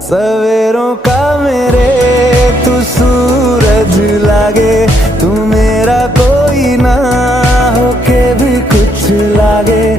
सवेरों का मेरे तू सूरज लागे, तू मेरा कोई ना होके भी कुछ लागे।